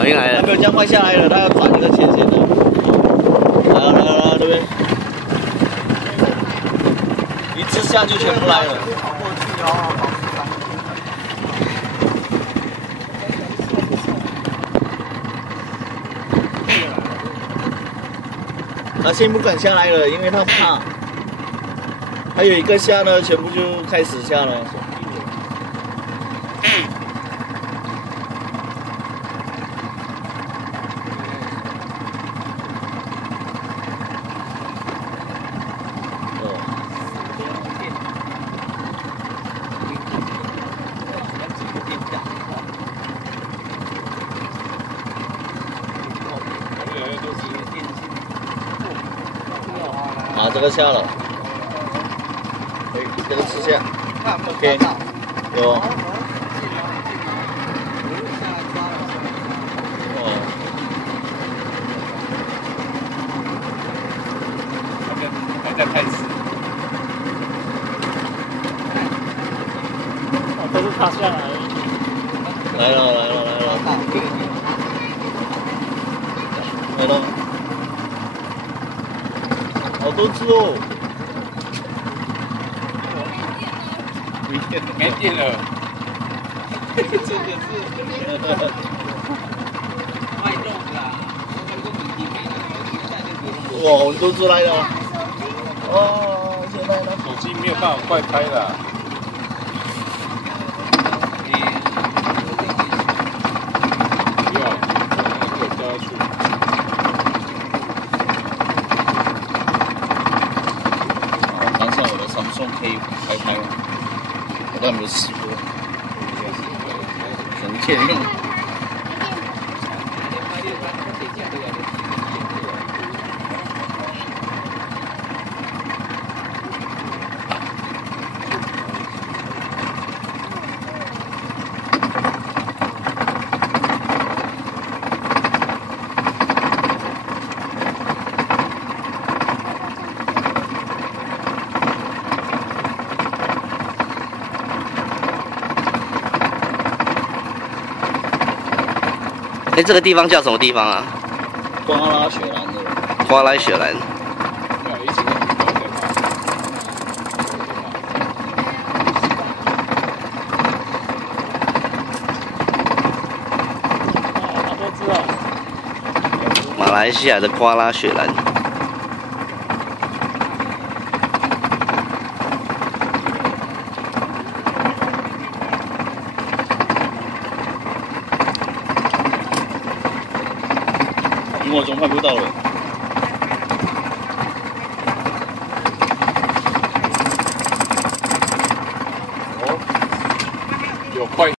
好，又来了。他没有这样快下来了，他要转那个前线的。来，这边。一次下就全部来了。跑过去哦，他先不敢下来了，因为他怕。还有一个下呢，全部就开始下了。啊，这个下了，这个吃下 ，OK， 有。还在开始。都是他下来。来了，好多只哦。没电了。真的是。卖肉啦！哇，很多只来了。哦，现在呢？手机没有办法快拍了。不要，给我加下去。当下我的Samsung可以开吗？我都还没有试过。很欠用。哎，这个地方叫什么地方啊？瓜拉雪兰的。花来雪兰。马来西亚的瓜拉雪兰。1分钟快不到了。